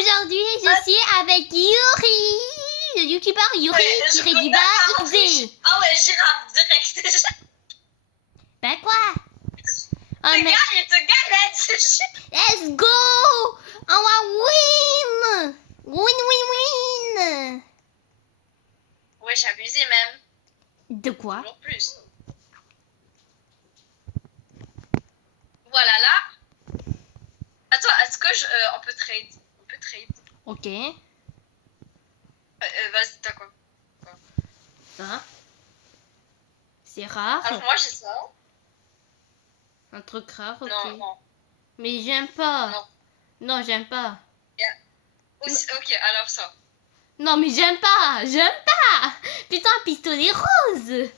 Aujourd'hui, je suis avec Yuri, le youtubeur Yuri tiré du bas XD. Ah ouais, j'y rappe direct. Ben quoi? Oh, Les mais... gars, il te galette. Let's go! On va win! Win! Ouais, j'ai abusé même. De quoi? Toujours plus. Voilà, là. Attends, est-ce que on peut trade? On peut trade. Ok. Vas-y, t'as quoi? Ça. C'est rare. Alors moi, j'ai ça. Un truc rare, ok. Non. Mais j'aime pas. Non. Non, j'aime pas. Aussi, ok, alors ça. Non, mais j'aime pas. Putain, un pistolet rose.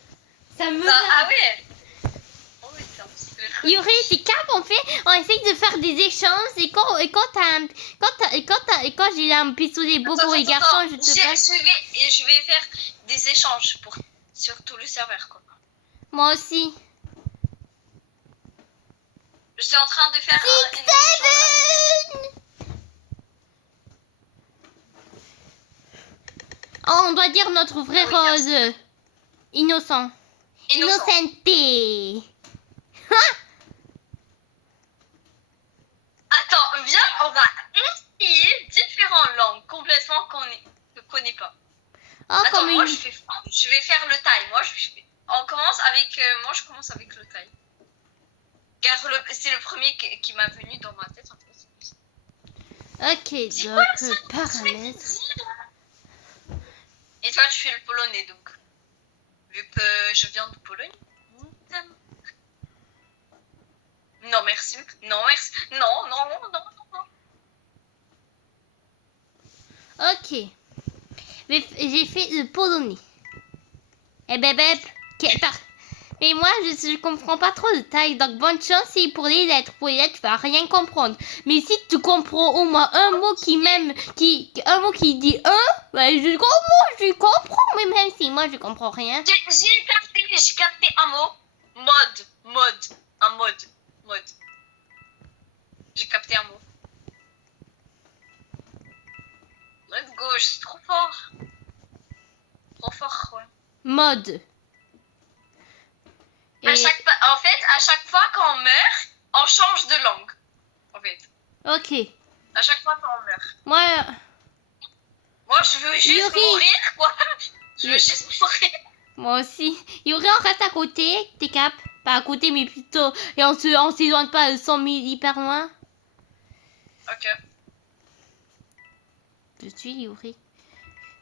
Ça me va. Ah ouais. Oh oui, c'est un petit peu. Yuri, c'est quand on fait, on essaye de faire des échanges et quand j'ai un pistolet beau pour les garçons, je te passe. Je vais faire des échanges sur tout le serveur, quoi. Moi aussi. Je suis en train de faire un échange. Oh, on doit dire notre vrai rose. Innocent. Innocenté. Attends, viens, on va essayer différentes langues complètement qu'on ne connaît pas. Oh, Attends, comme moi une... je vais faire le taille. On commence avec, moi je commence avec le taille. Car c'est le premier qui m'a venu dans ma tête en fait. Ok, donc paramètres. Et toi tu fais le polonais donc. Vu que je viens de Pologne. Non merci. Non. Ok. J'ai fait le polonais. Eh ben, mais moi, je comprends pas trop de taille. Donc, bonne chance, c'est pour les lettres. Pour les lettres, tu vas rien comprendre. Mais si tu comprends au moins un mot un mot qui dit ben, je comprends. Mais même si moi, je comprends rien. J'ai capté un mot. Mode. J'ai capté un mot. Let's go, je suis trop fort. Ouais. Mode. Et... En fait, à chaque fois qu'on meurt, on change de langue. En fait. Ok. À chaque fois qu'on meurt. Moi, je veux juste mourir, quoi. Je veux juste mourir. Moi aussi. Yuri, on reste à côté. T'es cap. Pas à côté, mais plutôt. Et on s'éloigne pas 100 000 hyper loin. Ok. Je suis Yuri.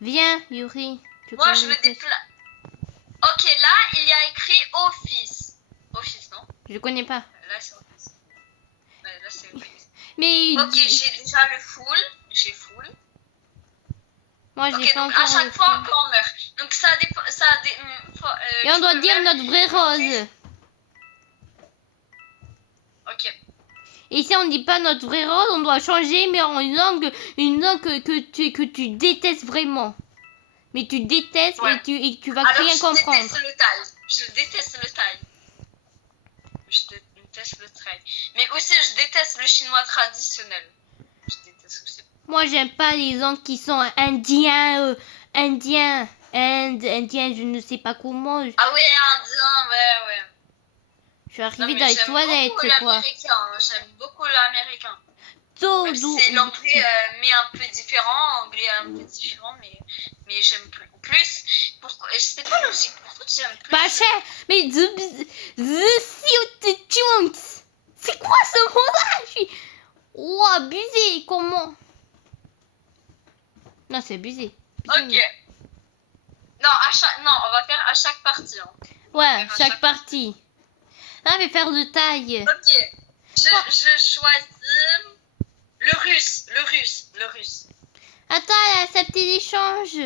Viens, Yuri. Moi, je me déplace. Ok, là, il y a écrit office. Office, non? Je connais pas. Là, c'est office. Là, c'est office. Mais... Ok, j'ai déjà le full. J'ai full. Moi, j'ai pas donc encore à chaque fois qu'on meurt. Donc, ça dépend... Et on doit dire notre vrai rose. Ok. Et si on dit pas notre vrai rose, on doit changer, mais en une langue que tu détestes vraiment. Mais tu détestes et tu vas rien comprendre. Je déteste le taille. Mais aussi, je déteste le chinois traditionnel. Je déteste aussi. Moi, j'aime pas les langues qui sont indiens, indiens, je ne sais pas comment. Ah ouais, indien, ouais. Je suis arrivée dans les toilettes, c'est quoi? J'aime beaucoup l'américain. Même si c'est l'anglais, mais un peu différent, mais j'aime plus. Pourquoi? C'est pas logique. Pourquoi j'aime plus? Pas cher, mais c'est quoi ce mot-là? Je suis... Oh, abusé, comment? Non, c'est abusé. Ok. Non, on va faire à chaque partie. Hein. Ouais, chaque partie. Là, je vais faire de taille. Ok. Je choisis le russe. Attends, il y a accepté l'échange.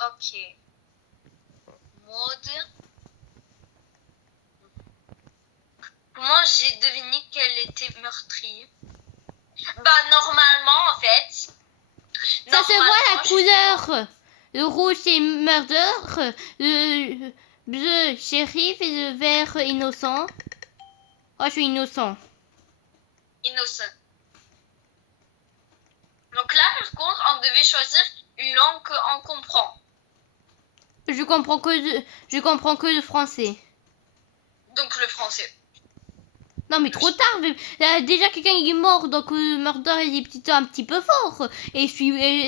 Ok. Mode. Comment j'ai deviné qu'elle était meurtrière? Bah, normalement, en fait. Ça se voit la couleur. Le rouge, c'est murder. Le bleu, shérif. Et le vert, innocent. Oh, je suis innocent. innocent. Donc là, par contre, on devait choisir une langue qu'on comprend. Je comprends que le français. Donc le français. Non mais trop tard, déjà quelqu'un il est mort, donc Murder il est un petit peu fort. Et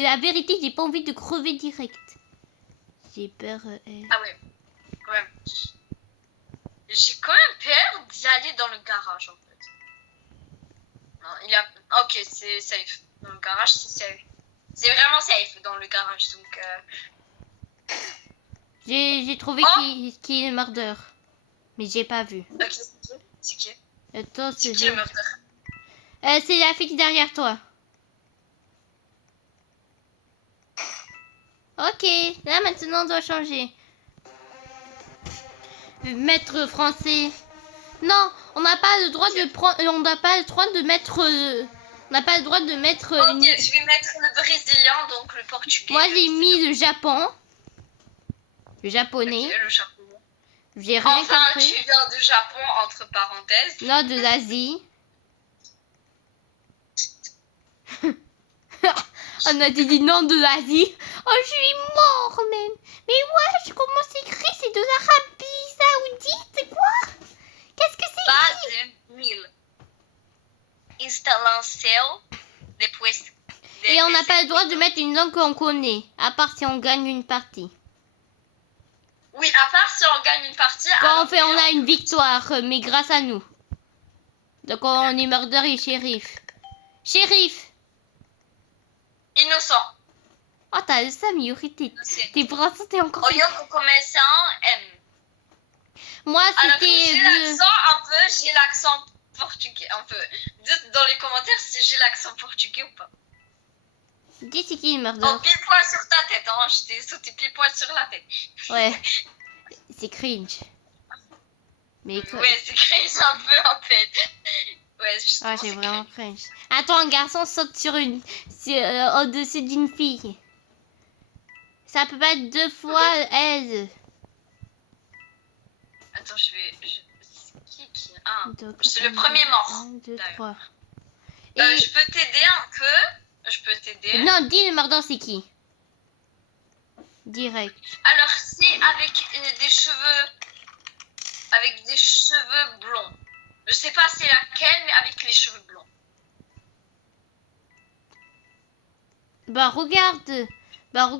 la vérité, j'ai pas envie de crever direct. J'ai peur. Ah ouais, quand même. J'ai quand même peur d'y aller dans le garage en fait. Non, ok, c'est safe. Dans le garage, c'est safe. C'est vraiment safe dans le garage, donc... J'ai trouvé qui est Murder. Mais j'ai pas vu. Ok, c'est qui? Attends, C'est qui le Murder? C'est la fille derrière toi. Ok, là maintenant on doit changer. Maître français. Non, on n'a pas le droit de prendre. On n'a pas le droit de mettre. On n'a pas le droit de mettre. Ok, je vais mettre le brésilien, donc le portugais. Moi j'ai mis le Japon. Le japonais. Ok, le japonais. J'ai rien Enfin, compris. tu viens du Japon, entre parenthèses. Non, de l'Asie. On a dit non de l'Asie. Oh, je suis mort même. Mais ouais, comment c'est écrit? C'est de l'Arabie Saoudite, quoi? Qu'est-ce que c'est écrit? Base 1000. Instalação depois. Et on n'a pas le droit de mettre une langue qu'on connaît, à part si on gagne une partie. Oui, à part si on gagne une partie. Quand on a une victoire, mais grâce à nous. Donc on est Murder et Shérif. Shérif! Innocent. Oh, t'as le seum, Yuri, t'es brassé, t'es encore... Au lieu de commencer en M. Moi, Alors, c'était... j'ai l'accent portugais, un peu. Dites dans les commentaires si j'ai l'accent portugais ou pas. Dis c'est qui le Murder? Oh, pile poil sur ta tête, hein. Je t'ai sauté pile poil sur la tête. Ouais. C'est cringe. Mais ouais, c'est cringe un peu en fait. Ouais, j'ai vraiment cringe. Attends, un garçon saute sur au-dessus d'une fille. Ça peut pas être 2 fois elle. Attends, c'est qui c'est C'est le premier mort. 1, 2, 3. Je peux t'aider un peu. Je peux t'aider. Non, dis le Murder, c'est qui? Direct. Alors, c'est avec des cheveux. Avec des cheveux blonds. Je sais pas c'est laquelle, mais avec les cheveux blonds. Bah regarde dans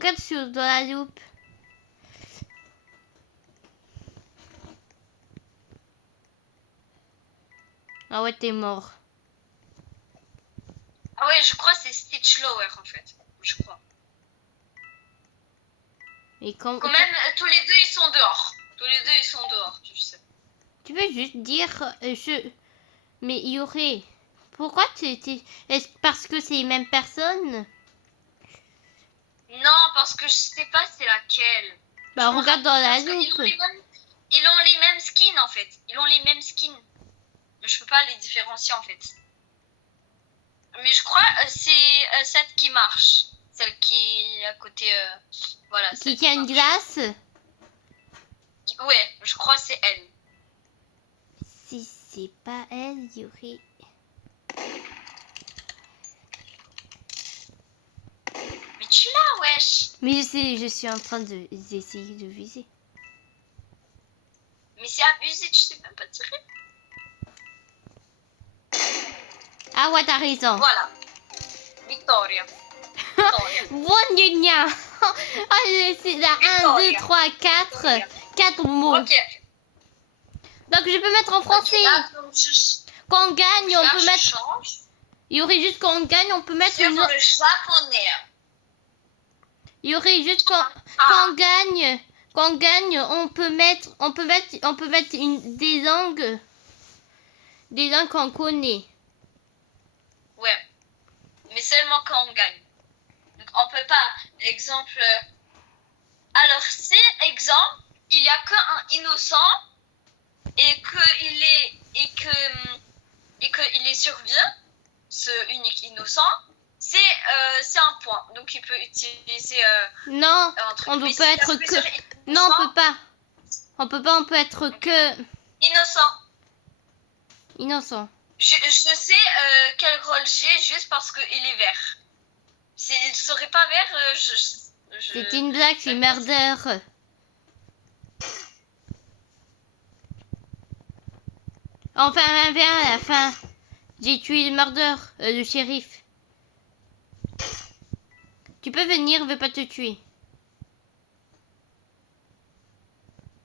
la loupe. Ah ouais, t'es mort. Ah ouais, je crois que c'est Stitch Lower en fait. Je crois. Et quand même, tous les deux ils sont dehors. Je sais. Tu peux juste dire Mais Yuri, pourquoi est-ce parce que c'est les mêmes personnes? Non, parce que je sais pas c'est laquelle. Bah regarde dans la loupe. Ils ont les mêmes skins en fait. Mais je peux pas les différencier en fait. Mais je crois c'est celle qui marche. Celle qui est à côté. Voilà. Qui a une glace? Ouais, je crois que c'est elle. Si c'est pas elle, Yuri. Mais tu l'as, wesh. Mais je suis en train d'essayer de viser. Mais c'est abusé, tu sais même pas tirer. Ah ouais, t'as raison. Voilà. Victoria. Bon, gna. C'est la 1, 2, 3, 4. 4 mots. Ok. Donc je peux mettre en français. Okay, là, quand on gagne, on peut mettre... Change. Il y aurait juste quand on gagne, on peut mettre sur le japonais. Il y aurait juste quand on gagne, on peut mettre des langues qu'on connaît. Ouais. Mais seulement quand on gagne. Donc on peut pas. Exemple. Alors c'est exemple, il y a qu'un innocent et qu'il survit, ce unique innocent, c'est un point. Donc il peut utiliser. Non, un truc. on ne peut pas être que. Non, on peut pas. On peut être que. Innocent. Innocent. Je sais quel rôle j'ai juste parce qu'il est vert. S'il ne serait pas vert, C'est une blague, c'est murder. Enfin, viens à la fin. J'ai tué le murder, le shérif. Tu peux venir, je veux pas te tuer.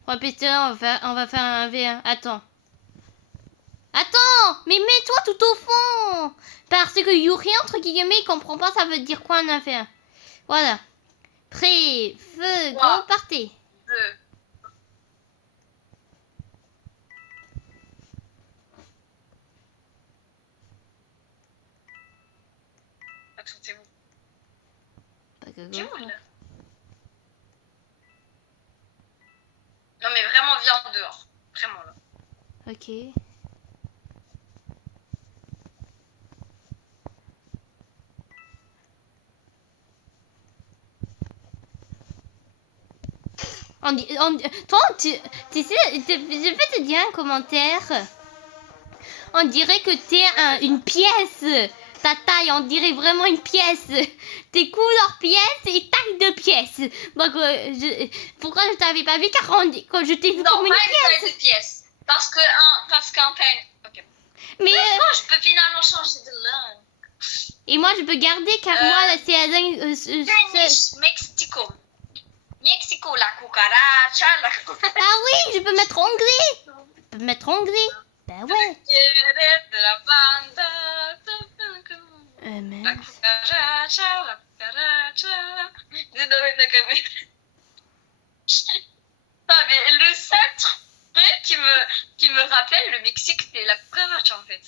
Répétez, on va faire un V1. Attends. Attends, mais mets-toi tout au fond. Parce que Yuri, entre guillemets, il comprend pas ça veut dire quoi un V1. Voilà. Prêt, feu, go, partez. Attends, t'es où? Pas que T'es go. où, là? Non, mais vraiment, viens dehors. Vraiment, là. Ok. Toi, tu sais, je vais te dire un commentaire. On dirait que t'es une pièce. Ta taille, on dirait vraiment une pièce. Tes couleurs pièces et taille de pièce. Donc, pourquoi je t'avais pas vu quand je t'ai vu Non, comme une pas pièce. une taille de pièce. Parce qu'un pain. Ok. Mais je peux finalement changer de langue. et moi, je peux garder car moi, là, c'est la langue. Spanish, Mexico. Mexico, la cucaracha, la cucaracha. Ah oui, je peux mettre anglais. Je peux mettre anglais. Ben ouais. De la banda. La Mince. cucaracha, la cucaracha. Ah, mais le seul truc qui me rappelle le Mexique, c'est la cucaracha en fait.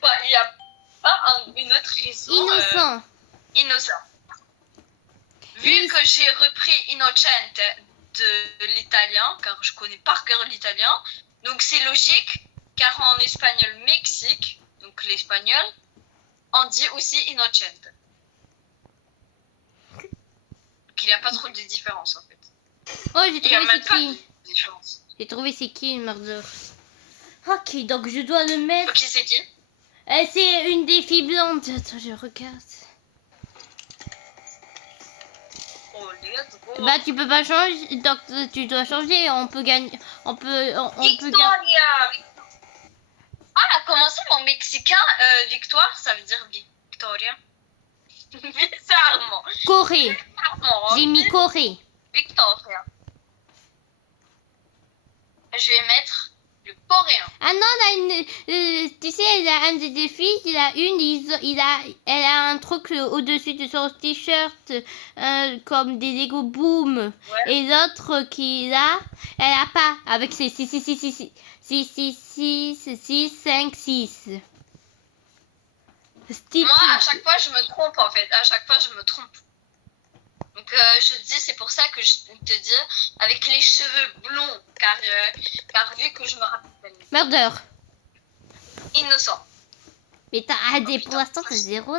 Bon, il n'y a pas une autre raison. Innocent. Innocent. Vu que j'ai repris Innocente de l'italien, car je connais par cœur l'italien, donc c'est logique, car en espagnol Mexique, donc l'espagnol, on dit aussi Innocente. Donc il n'y a pas trop de différence en fait. Oh, j'ai Il n'y a trouvé même c'est pas qui. de différence. J'ai trouvé c'est qui le murder. Ok, donc je dois le mettre. Ok, c'est qui? C'est une des filles blondes. Attends, je regarde. Oh, let's go. Bah, tu peux pas changer. Donc, tu dois changer. On peut gagner. On peut gagner. Victoria! Ah, comment ça, mon mexicain, victoire, ça veut dire Victoria? Bizarrement. Corée. Bizarrement. J'ai mis Corée. Victoria. Je vais mettre le coréen. Ah non, là, tu sais, il a un des deux filles. Elle a un truc au-dessus de son t-shirt, comme des Lego Boom. Ouais. Et l'autre qui là, elle a pas avec ses 6, 5, 6. Moi, à chaque fois, je me trompe en fait. À chaque fois, je me trompe. Donc, je dis, c'est pour ça que je te dis avec les cheveux blonds, car vu que je me rappelle. Murder. Innocent. Mais t'as AD putain. pour l'instant, t'as 0.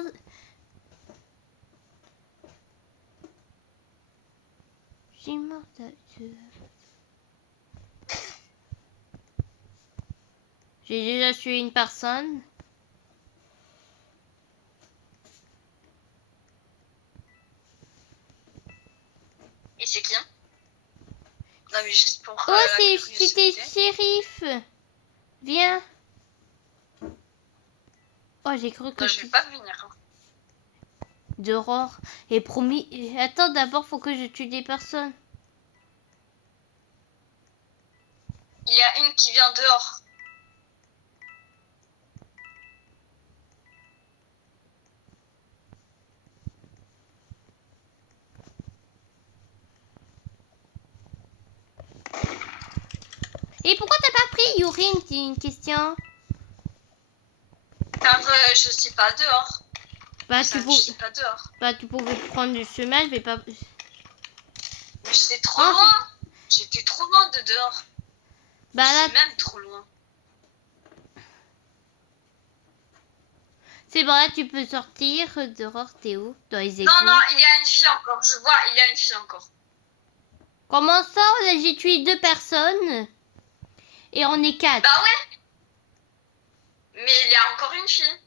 J'ai mort de... J'ai déjà tué une personne. Et c'est qui? Non, mais juste pour. Oh, c'était shérif. Viens. Oh, j'ai cru que... Non, je vais pas venir. D'aurore. Et promis... Attends, d'abord, faut que je tue des personnes. Il y a une qui vient dehors. Et pourquoi t'as pas pris Yuri? Une question. Car je suis pas dehors. Bah, Ça, je suis pas dehors. bah, tu pouvais prendre le chemin, je vais pas... Mais j'étais trop loin. J'étais trop loin de dehors. Bah là, C'est même trop loin. c'est bon, là, tu peux sortir. Dehors, t'es où? Dans les égouts. Non, il y a une fille encore. Je vois, il y a une fille encore. Comment ça? Là, j'ai tué 2 personnes. Et on est 4. Bah ouais. encore une fille.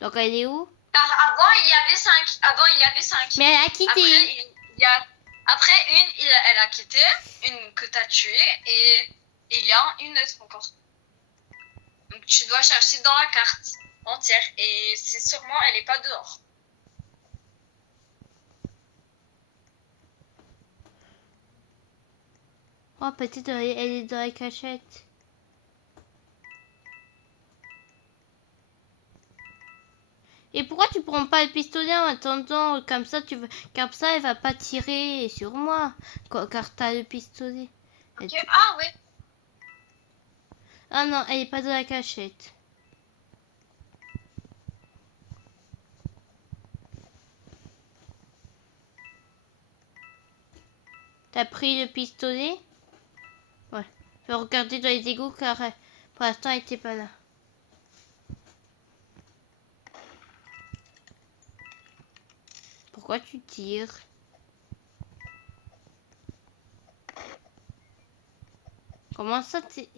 Donc elle est où? Car avant, il y avait 5. Avant, il y avait 5. Mais elle a quitté. Après, il y a... Après une, elle a quitté. Une que t'as tuée. Et il y a une autre encore. Donc, tu dois chercher dans la carte entière. Et c'est sûrement, elle est pas dehors. Oh, peut-être elle est dans la cachette. Et pourquoi tu prends pas le pistolet en attendant? Comme ça, elle va pas tirer sur moi. Car t'as le pistolet. Ok. Ah, ouais. Ah non, elle est pas dans la cachette. T'as pris le pistolet? Ouais. Je vais regarder dans les égouts car pour l'instant elle était pas là. Pourquoi tu tires? Comment ça t'es...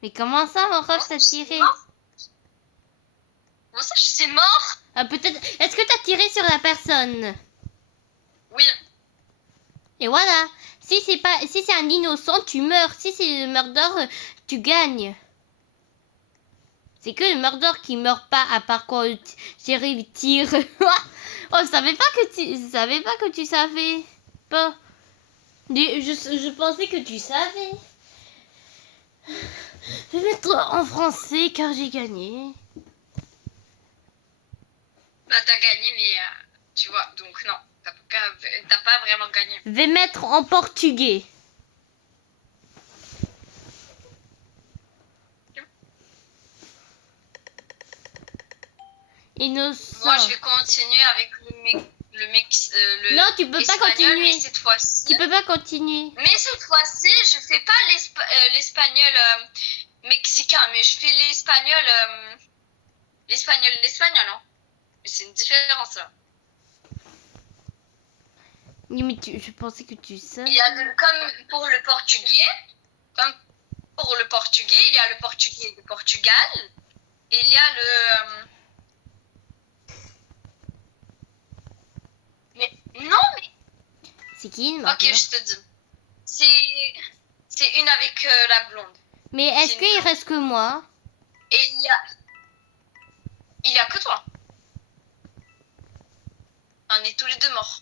Mais comment ça mon ref t'as tiré? Comment ça, je suis mort? Ah peut-être... Est-ce que t'as tiré sur la personne? Oui. Et voilà. Si c'est un innocent, tu meurs. Si c'est le meurtre, tu gagnes. C'est que le meurtre qui meurt pas à part quand Jerry tire. Oh, je savais pas que tu savais pas. Je pensais que tu savais. Je vais mettre en français car j'ai gagné. Bah, t'as gagné, mais tu vois, donc non. T'as pas vraiment gagné. Je vais mettre en portugais. Innocent. Moi, je vais continuer avec le Non, tu peux pas espagnol, continuer. mais cette fois-ci. Tu peux pas continuer. Mais cette fois-ci, je fais pas l'espagnol mexicain, mais je fais l'espagnol, hein. Mais c'est une différence là. Mais je pensais que tu savais. Il y a comme pour le portugais, il y a le portugais du Portugal, et il y a le. Mais non, mais. C'est qui une Ok, je te dis. C'est une avec la blonde. Mais est-ce qu'il reste que moi? Et il y a que toi. On est tous les deux morts.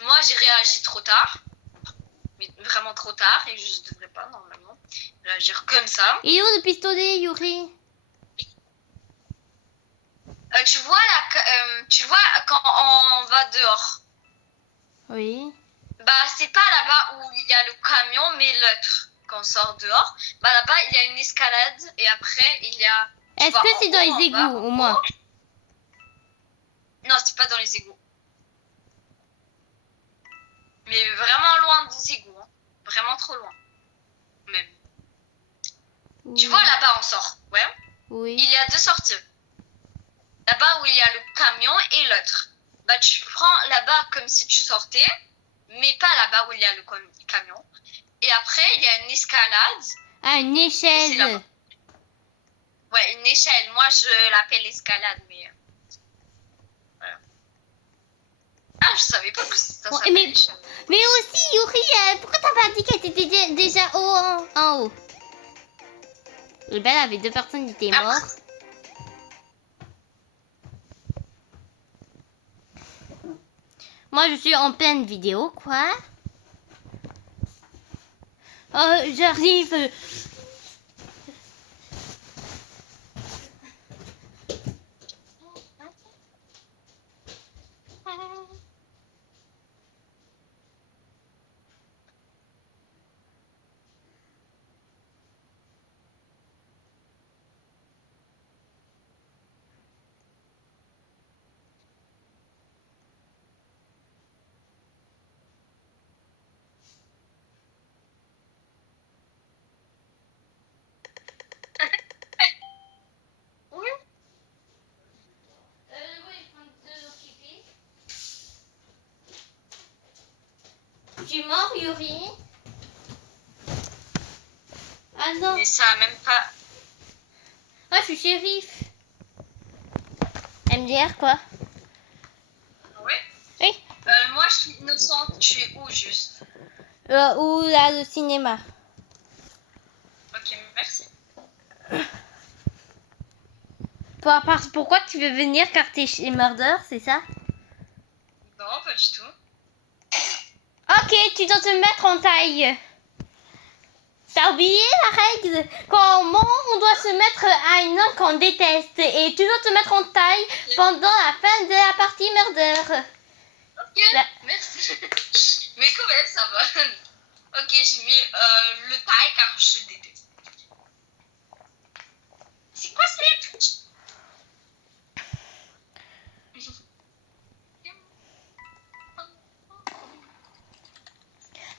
Moi, j'ai réagi trop tard. Mais vraiment trop tard. Et je devrais pas, normalement, réagir comme ça. Et où le pistolet, Yuri? Tu vois quand on va dehors. Oui. Bah, c'est pas là-bas où il y a le camion, mais l'autre. Quand on sort dehors, bah là-bas, il y a une escalade. Et après, il y a... Est-ce que c'est dans les égouts, au moins? Non, c'est pas dans les égouts. Mais vraiment loin des égouts. Hein. Vraiment trop loin. Même. Oui. Tu vois, là-bas, on sort. Ouais. Oui. Il y a deux sorties. Là-bas où il y a le camion et l'autre. Bah, tu prends là-bas comme si tu sortais, mais pas là-bas où il y a le camion. Et après, il y a une escalade. Ah, une échelle. Ouais, une échelle. Moi, je l'appelle escalade, mais... Voilà. Ah, je savais pas que ça s'appelle échelle. Mais aussi, Yuri, pourquoi t'as pas dit qu'elle était déjà en haut? Et ben, avec 2 personnes qui étaient mortes. Moi, je suis en pleine vidéo, quoi. Oh, j'arrive. Tu es mort, Yuri? Ah Attends. Mais ça a même pas... Ah, je suis shérif. MDR, quoi? Ouais. Oui. Moi, je suis innocente. Je suis où, juste? Ou là, le cinéma. Ok, merci. Pourquoi tu veux venir car t'es chez Murder, c'est ça? Non, pas du tout. Ok, tu dois te mettre en taille. T'as oublié la règle? Comment on doit se mettre à une langue qu'on déteste. Et tu dois te mettre en taille pendant la fin de la partie Murder. Ok, merci. Mais quand même, ça va. Ok, j'ai mis le taille car je déteste. C'est quoi ces trucs?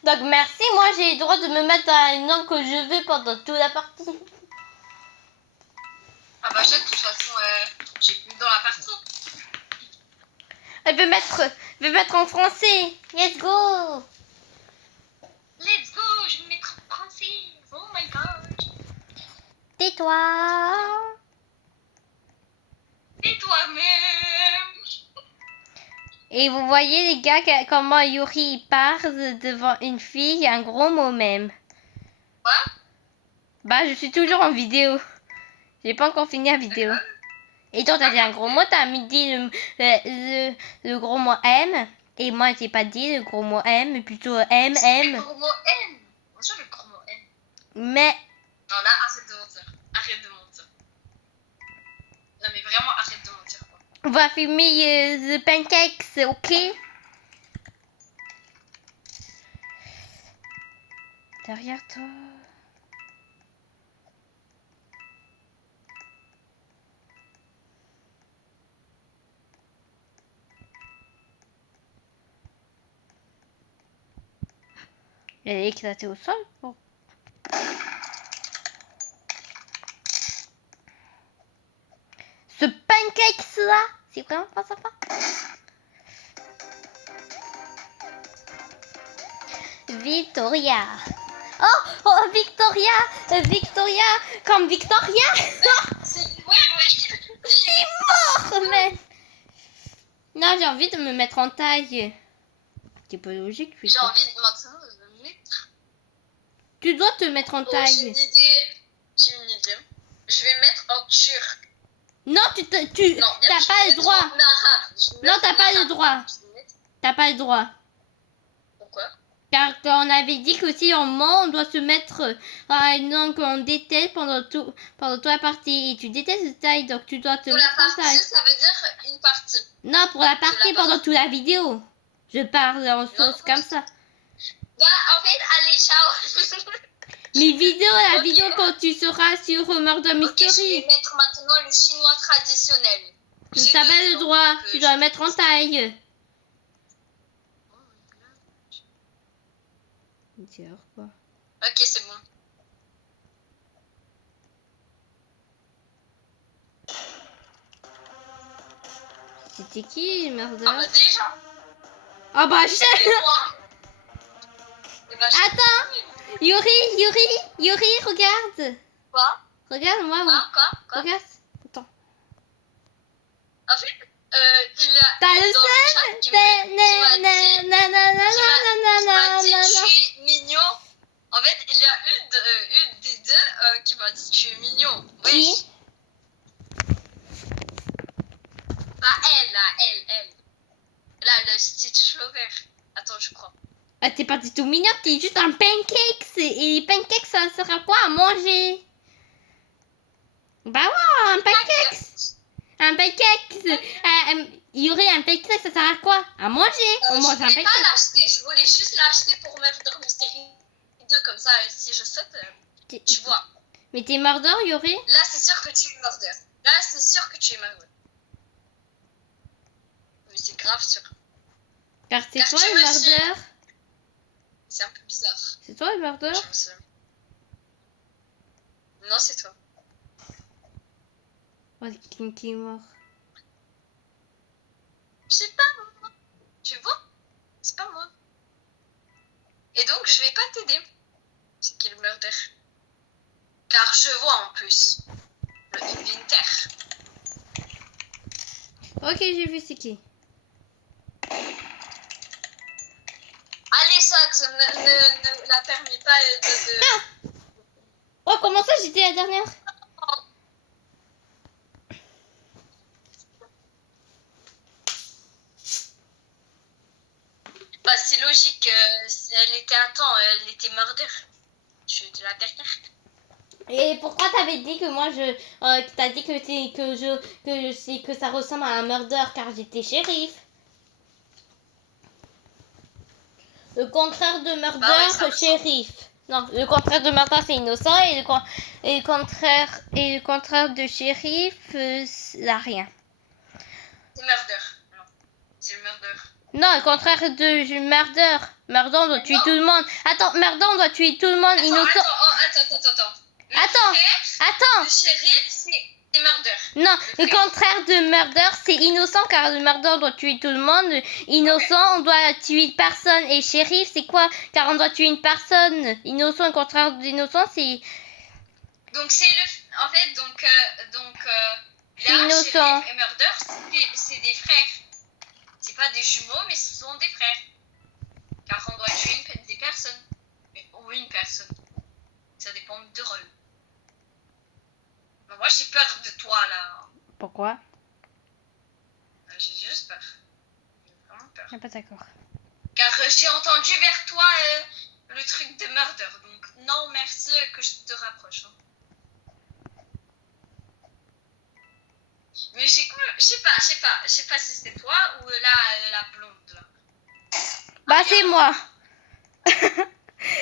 Donc merci, moi j'ai le droit de me mettre à une langue que je veux pendant toute la partie. Ah bah je de toute façon, j'ai plus dans la partie. Je vais mettre en français. Let's go. Let's go, je vais me mettre en français. Oh my god. Tais-toi. Et toi-même. Et vous voyez les gars comment Yuri il parle devant une fille, un gros mot même. Quoi? Bah je suis toujours en vidéo. J'ai pas encore fini la vidéo. Et toi t'as dit un gros mot, t'as dit le gros mot M. Et moi j'ai pas dit le gros mot M, mais plutôt M, M. Le gros mot N. Bien sûr, le gros mot N. Mais Non, là, arrête de mentir. Arrête de mentir. Non, mais vraiment, arrête de mentir, quoi. on va filmer the pancakes, ok? Derrière toi. Elle est éclatée au sol. Oh. Ce pancakes là, c'est vraiment pas sympa. Victoria. Oh, Victoria. Victoria, comme Victoria. Ouais. Oh, mais... Non, j'ai envie de me mettre en taille. C'est pas logique, J'ai putain. envie de maintenant de me mettre. Tu dois te mettre en Oh, j'ai une taille. idée. J'ai une idée. Je vais mettre en turc. Non, tu Non, t'as je vais pas le mettre droit. en arabe. Je vais Non, mettre t'as en pas le arabe. droit. Je vais mettre- T'as pas le droit. Pourquoi? Car on avait dit que si on ment, on doit se mettre à une langue qu'on déteste pendant toute la partie. Et tu détestes cette taille, donc tu dois te Pour la mettre en taille. partie, ça veut dire une partie. Non, pour la partie, pendant toute la vidéo. Je parle en sauce comme ça. Bah, en fait, allez, ciao. Les vidéos, la Ok. vidéo quand tu seras sur Murder Ok, je Mystery. vais mettre maintenant le chinois traditionnel. Tu n'as pas le droit, tu dois le mettre en taille. Quoi. Ok, c'est bon. C'était qui, Murder? Ah bah déjà. Ah bah je... Et moi. Et bah, je- Attends, Yuri, regarde. Quoi? Regarde-moi. Quoi? Regarde. Attends. En fait, il a... T'as le dans seum? chat qui m'a dit tu es mignon. En fait, il y a une des deux qui m'a dit tu es mignon. Qui? Oui. Bah elle, là, elle. Là, le Stitch Lover. Attends, je crois. Ah, t'es pas du tout mignon, t'es juste un pancake. Et les pancakes, ça sera quoi à manger? Bah ouais, un pancake. Un pancake. Il y aurait un pancake, ça sert à quoi? À manger. On Je mange un voulais pas pancake. l'acheter, je voulais juste l'acheter pour Murder Mystery 2, comme ça, si je saute, tu vois. Mais t'es Murder, Yuri? Là, c'est sûr que tu es Murder. Là, c'est sûr que tu es Murder. Mais c'est grave sûr. Car c'est Car toi tu le me suis. Murder. C'est un peu bizarre. C'est toi le Murder? Je me suis. Non, c'est toi. Oh, qui est mort. Je sais pas, moi. Tu vois? C'est pas moi. Et donc, je vais pas t'aider. C'est qui le Murder? Car je vois en plus le inventaire. Ok, j'ai vu c'est qui. Allez, Sox, ne la permets pas de... Oh, comment ça, j'étais la dernière? Bah, c'est logique. Elle était un temps, elle était murder. Je suis de la dernière. Et pourquoi t'avais dit que moi je... t'as dit que ça ressemble à un murder car j'étais shérif. Le contraire de murder, Bah ouais, ça ressemble. shérif. Non, le contraire de murder c'est innocent et le contraire de shérif, là rien. C'est murder. Non, c'est le murder. Non, le contraire de murder. Murder, on doit tuer tout le monde. Attends, murder, on doit tuer tout le monde. Innocent. Attends. Le Attends, frère, attends. le shérif, c'est murder. Non, le frère. contraire de murder, c'est innocent car le murder on doit tuer tout le monde. Innocent, on doit tuer personne. Et shérif, c'est quoi? Car on doit tuer une personne. Innocent, le contraire d'innocent, c'est... Donc c'est le... En fait, C'est là, innocent. shérif et murder, c'est des frères. C'est pas des jumeaux, mais ce sont des frères. Car on doit tuer des personnes. Ou une personne. Ça dépend de rôle. Moi, j'ai peur de toi, là. Pourquoi? J'ai juste peur. J'ai vraiment peur. Je suis pas d'accord. Car j'ai entendu vers toi le truc de murder. Donc, non, merci que je te rapproche. Hein. Mais je sais pas si c'est toi ou la blonde, là. Bah, c'est moi. Je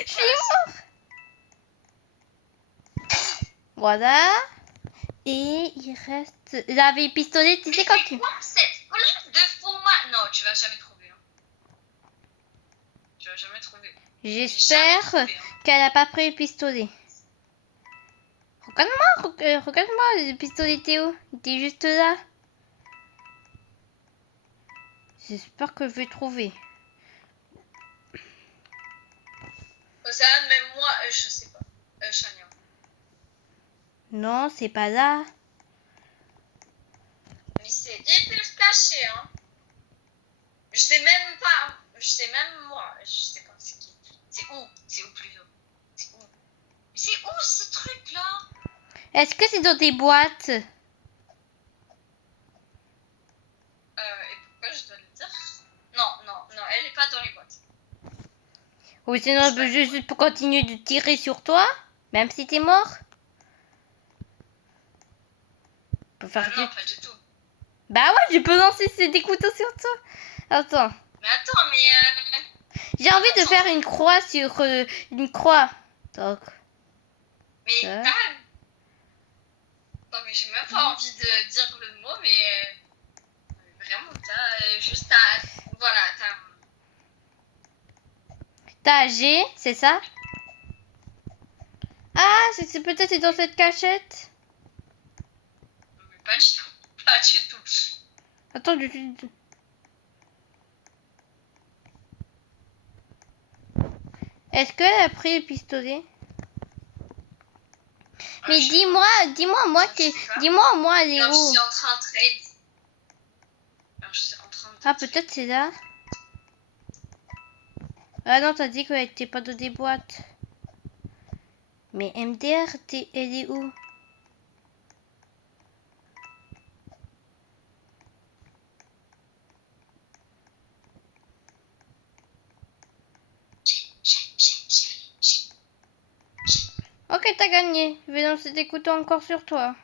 suis mort. Voilà. Et il reste... Il avait pistolet, tu sais quand tu... C'est quoi cette blague de format? Non, tu vas jamais trouver. Hein. Tu vas jamais trouver. J'espère qu'elle a pas pris le pistolet. Regarde-moi, le pistolet était où? Il était juste là. J'espère que je vais trouver. Ça, même moi, je sais pas. Chania. Non, c'est pas là. Mais c'est hyper caché, hein. Je sais même pas. Je sais même moi. Je sais pas c'est qui. C'est où plutôt? C'est où? C'est où ce truc-là? Est-ce que c'est dans des boîtes? Et pourquoi je dois le dire? Non, elle est pas dans les boîtes. Ou sinon, je peux juste continuer de tirer sur toi, même si t'es mort. Je peux faire Non, pas du tout. Bah ouais, je peux lancer des couteaux sur toi. Attends. Mais attends, mais... J'ai envie de faire une croix sur... une croix. Donc. Mais Ça. Non, mais j'ai même pas envie de dire le mot, mais... Vraiment, t'as juste à... Voilà, T'as G, c'est ça? Ah, c'est peut-être dans cette cachette. Mais pas du tout. Pas du tout. Attends, Est-ce qu'elle a pris le pistolet? Mais dis-moi, moi, elle est Non, je où? suis en train de trade. Alors, je suis en train de Ah, peut-être c'est là. Ah non, t'as dit qu'elle était pas dans des boîtes. Mais MDR, elle est où? Ok, t'as gagné. Je vais lancer des couteaux encore sur toi.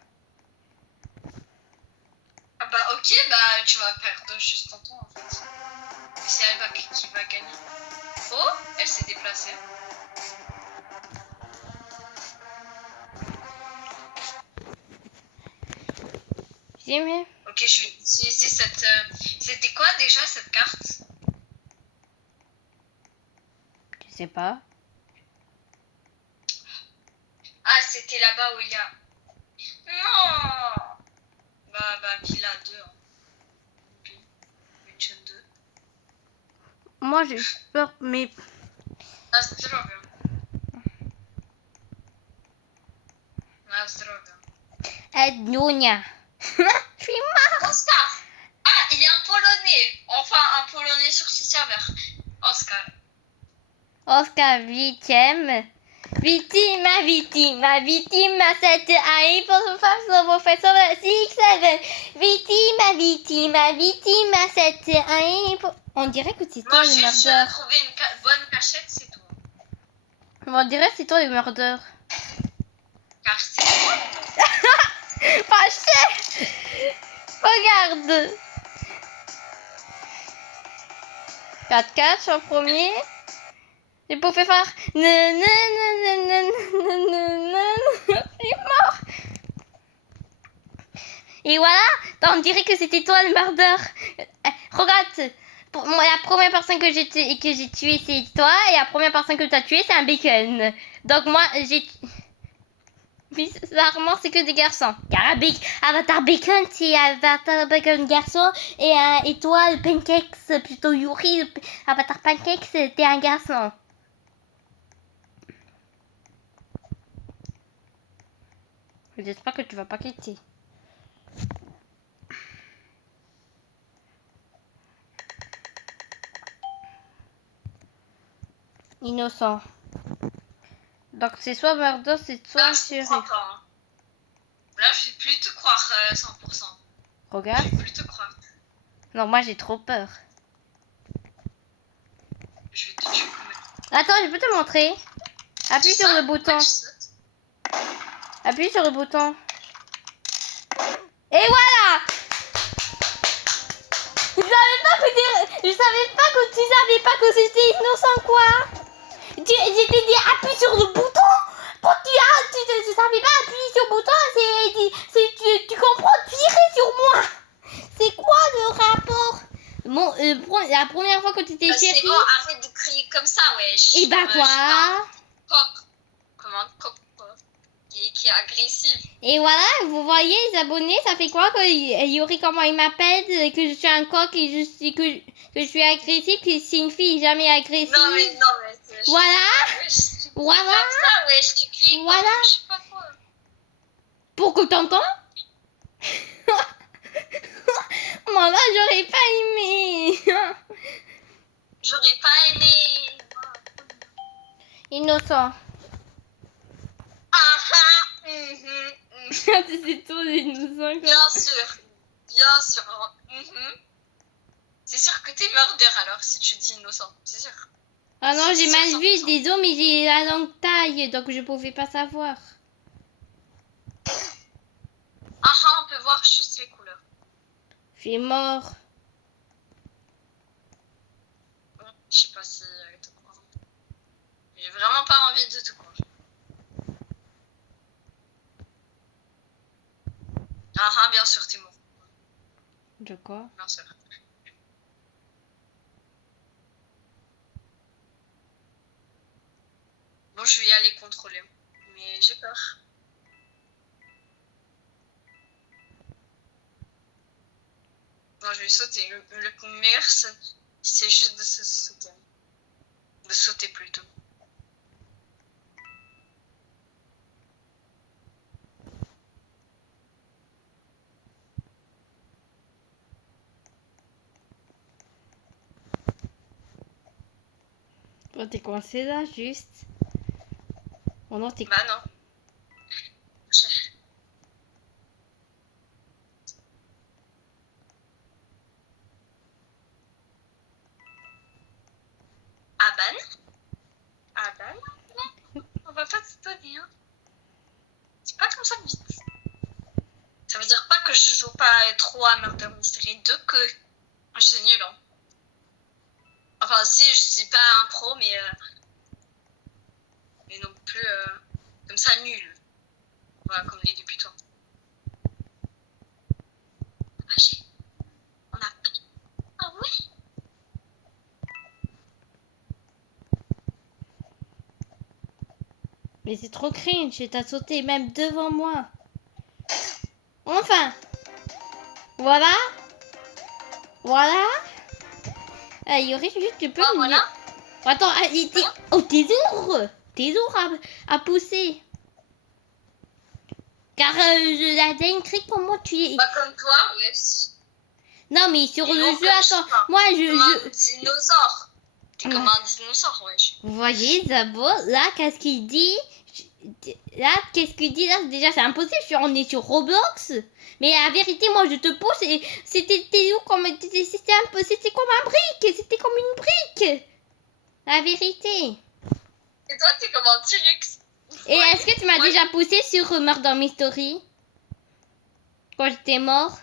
Ah bah ok, bah tu vas perdre juste ton temps en fait. Et c'est elle qui va gagner. Oh, elle s'est déplacée. J'aimais. Ok, je vais utiliser cette... C'était quoi déjà cette carte? Je sais pas. Ah, c'était là-bas où il y a... Non. Bah, Villa 2. Hein. Mission 2. Moi, j'ai peur, mais... Ah, c'est toujours bien. Na zdrowie. Dunia. Je suis mort. Oscar! Ah, il y a un Polonais. Enfin, un Polonais sur ce serveur. Oscar. Oscar, victime. Victime, 7 AI pour se faire son professeur 6-7. Victime, 7 AI pour... On dirait que c'est toi Moi, le juste, je murdeur. trouvé une bonne cachette, c'est tout. On dirait que c'est toi le murdeur. Car c'est moi. Fâché. Regarde. 4-4 en premier. J'ai pouvais faire... Je suis mort. Et voilà, on dirait que c'était toi le murdeur. Regarde, pour moi, la première personne que j'ai tuée, c'est toi. Et la première personne que tu as tuée, c'est un bacon. Donc moi, j'ai... Bizarrement, c'est que des garçons. Car Avatar Bacon, c'est Avatar Bacon garçon. Et toi, le Pancakes, plutôt Yuri, Avatar Pancakes, t'es un garçon. J'espère que tu vas pas quitter. Innocent. Donc c'est soit murder, c'est soit Là, je te shérif. crois pas. Hein. Là, je vais plus te croire 100%. Regarde. Je vais plus te croire. Non, moi j'ai trop peur. Je vais te tuer quand même. Attends, je peux te montrer. Appuie sur le bouton. Ouais, tu sautes. Appuie sur le bouton. Et voilà. Je savais pas que tu savais pas que c'était innocent quoi. J'ai dit appuie sur le bouton. Tu savais pas appuyer sur le bouton. Tu comprends tirer sur moi. C'est quoi le rapport? Bon, la première fois que tu étais C'est shérif. bon, arrête de crier comme ça, wesh. Et bah quoi? Coq. Comment coq qui est agressif. Et voilà, vous voyez les abonnés, ça fait quoi que Yuri comment il m'appelle, que je suis un coq et que je suis agressif, que c'est une fille jamais agressive. Non mais c'est... Voilà. Wesh, tu Voilà. cries comme ça, wesh, tu cries Voilà. comme je sais pas quoi. Pour que t'entends. Moi là, j'aurais pas aimé. J'aurais pas aimé. Innocent. C'est tout innocent. Bien sûr. C'est sûr que t'es murder alors si tu dis innocent, c'est sûr. Ah non, j'ai C'est mal sûr, vu, 100%. désolé, mais j'ai la longue taille, donc je pouvais pas savoir. On peut voir juste les couleurs. Je suis mort. Je sais pas si te croire. J'ai vraiment pas envie de te croire. Bien sûr, t'es mort. De quoi? Bien sûr. Bon, je vais y aller contrôler. Mais j'ai peur. Non, je vais sauter. Le meilleur, c'est juste de se sauter. De sauter plutôt. Oh, t'es coincé là, juste. Oh non, t'es... Bah non. Aban, on va pas se donner, hein. C'est pas comme ça vite. Ça veut dire pas que je joue pas trop à Murder Mystery 2 que je suis nul, hein. Enfin, si, je suis pas un pro, mais non plus comme ça nul. Voilà, comme les débutants. On a... Ah oui? Mais c'est trop cringe, t'as sauté même devant moi. Enfin. Voilà. Yuri, juste tu peux Ah, me voilà. dire... Attends, oh, t'es lourd à pousser. Car la Dane Creek, pour moi, tu es... Pas comme toi, ouais. Non, mais sur Et le non, jeu, comme je attends. sais pas. Moi, Comme un dinosaure. T'es comme un dinosaure, wesh. Vous voyez, d'abord, là, qu'est-ce qu'il dit? Là, qu'est-ce qu'il dit? Là, déjà, c'est impossible. On est sur Roblox. Mais la vérité, moi, je te pose, et c'était où comme... C'était un peu... C'était comme un brique. C'était comme une brique. La vérité. Et toi, t'es comme un T-Rex. Et est-ce que tu m'as déjà poussé sur Murder Mystery? Quand j'étais mort?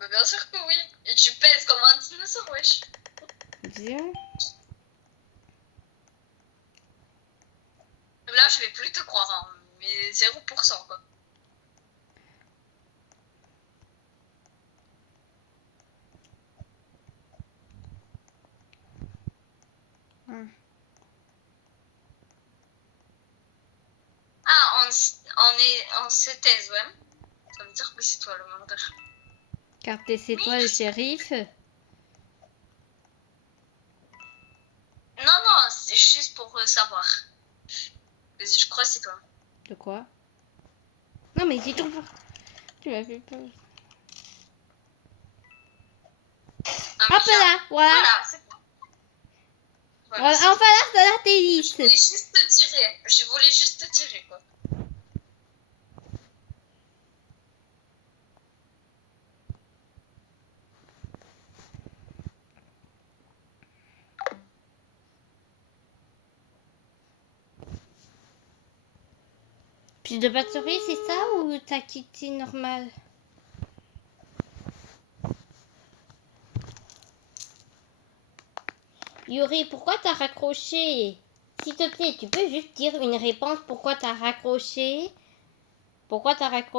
Mais bien sûr que oui. Et tu pèses comme un dinosaure, wesh. Bien. Là, je vais plus te croire, hein. Mais 0%, quoi. Ah, on se taise, ouais. Ça veut dire que c'est toi le mordeur. Car c'est toi le shérif. Non, non, c'est juste pour savoir. Mais je crois que c'est toi. De quoi? Non, mais j'ai trop peur. Tu m'as fait peur. Ah, Hop là, voilà. Voilà, c'est toi. Voilà, enfin là, ça là, t'es lisse. Je voulais juste te tirer. Je voulais juste te tirer, quoi. Plus de batterie, c'est ça ou t'as quitté normal? Yuri, pourquoi t'as raccroché? S'il te plaît, tu peux juste dire une réponse pourquoi t'as raccroché? Pourquoi t'as raccroché?